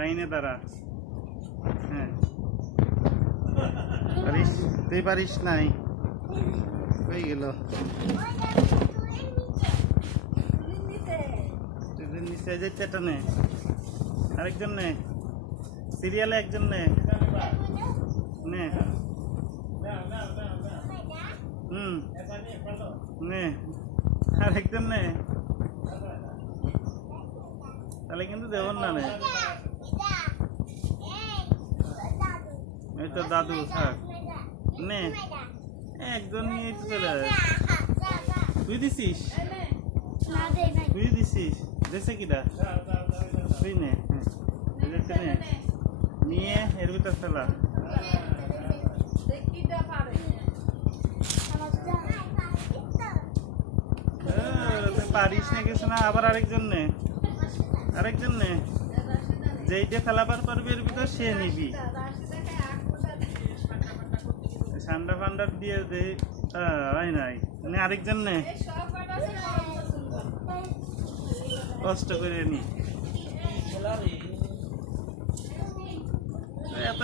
লাইনে দাঁড়া। হ্যাঁ পারিস, তুই পারিস নাই, হয়ে গেল। নিচে যেতে এটা নে, আরেকজন নে, সিরিয়ালে একজন নে, নে নে আরেকজন নে, তাহলে কিন্তু দেবন না নে। এই তো দাদু থাক নে, একজন নিয়ে চলে। তুই দিছিস, তুই দিছিস, দেশে কিটা তুই নে, নে নিয়ে এর ভিতর ফেলা। পারিস না কিছু না, আবার আরেকজন নে, আরেকজন নে, যেইটা ফেলাবার পারবি এর ভিতর সে নিবি। ঠান্ডা ফান্ডা দিয়ে দে, হয় নাই, মানে আরেকজন নে, কষ্ট করে নি।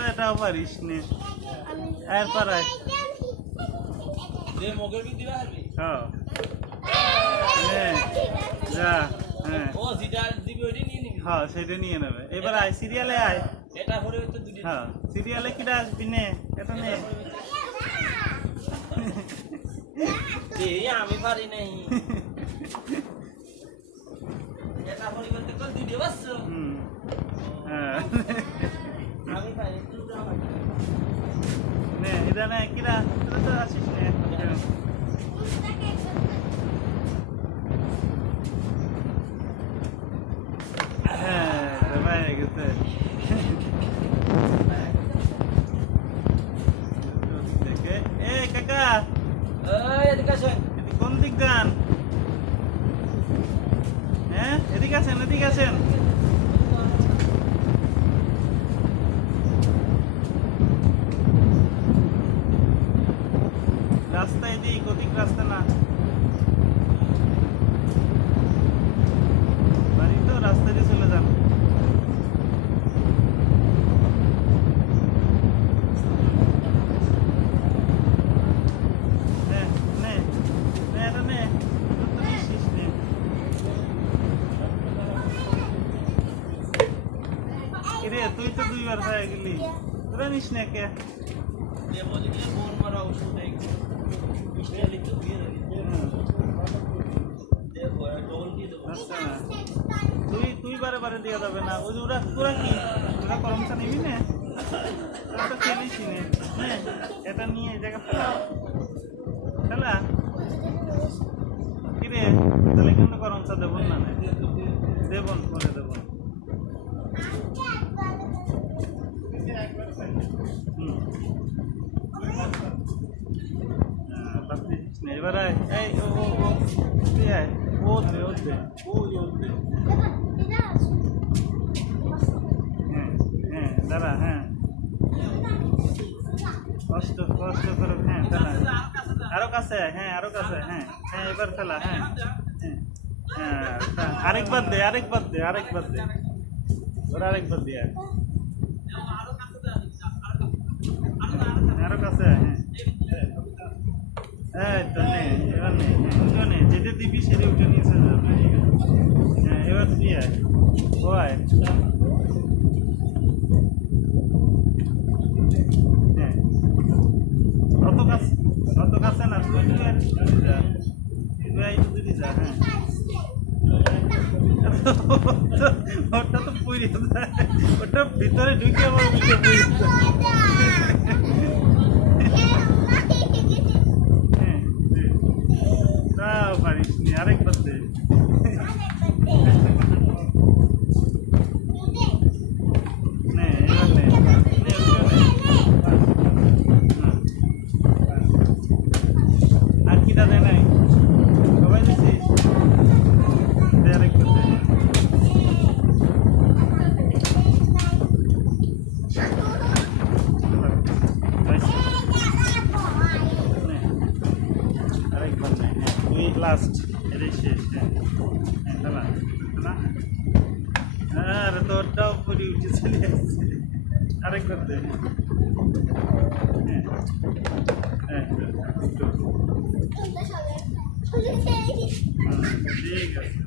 এটাও পারিস নে, আর পারায় যা। হ্যাঁ সেটা নিয়ে নেবে। এবার আয় সিরিয়ালে আয়, হ্যাঁ সিরিয়ালে কিটা আসবি নে, এটা নে। আমি পারি নাই, নে এটা নে, কিরা তোরা তো আসিস নে। হয়ে গেছে। এ কাকা কোন দিক যান? হ্যাঁ এদিকে আছেন, এদিকে আছেন। রাস্তা এদিক, ওদিক রাস্তা না, বাড়ি তো রাস্তা দিয়ে চলে যান। তুই তো দুইবার হয়ে গেলি, তোরা নিস না কে? তুই বারে বারে দেওয়া যাবে না। ওই ওরা তোরা কি তোরা করমচা নিবি না, তোরা তো খেলিস নে। এটা নিয়ে এই জায়গা ফেলা ফেলা কিরে, তাহলে কিন্তু করমচা দেবন না, দেবন পরে দেবন। এবার এই ও দে, ও দে, হ্যাঁ দাঁড়া, হ্যাঁ কষ্ট কষ্ট করো। হ্যাঁ ফেলা, আরো কাছে, হ্যাঁ আরো কাছে, হ্যাঁ হ্যাঁ এবার ফেলা। হ্যাঁ হ্যাঁ আরেকবার দে, আরেকবার দে, আরেকবার দে, ওরা আরেকবার দিয়ে আরো কাছে। হ্যাঁ তো নে, এবার নে, উঠো নে, যেতে দিবি সেটা উঠে নিয়ে চলে যাবে। হ্যাঁ এবার তুই আয়, ও আয়। হ্যাঁ অত কাছে না, তুই যা, তুই যা। হ্যাঁ ওটা তো পুড়ে যায়, ওটা ভিতরে ঢুকে আমার উঠে পুড়ে পারিস নি, আরেকবার দে। আর কিটা দে নাই, সবাই দিছিস, দে আরেকবার দে। আরেকবার নে, তুই লাস্ট, এটাই শেষ। হ্যাঁ খেলা, আরে তোরটাও পুরি উঠে চলে আসছে আরেকবার দে হ্যাঁ একটু। ঠিক আছে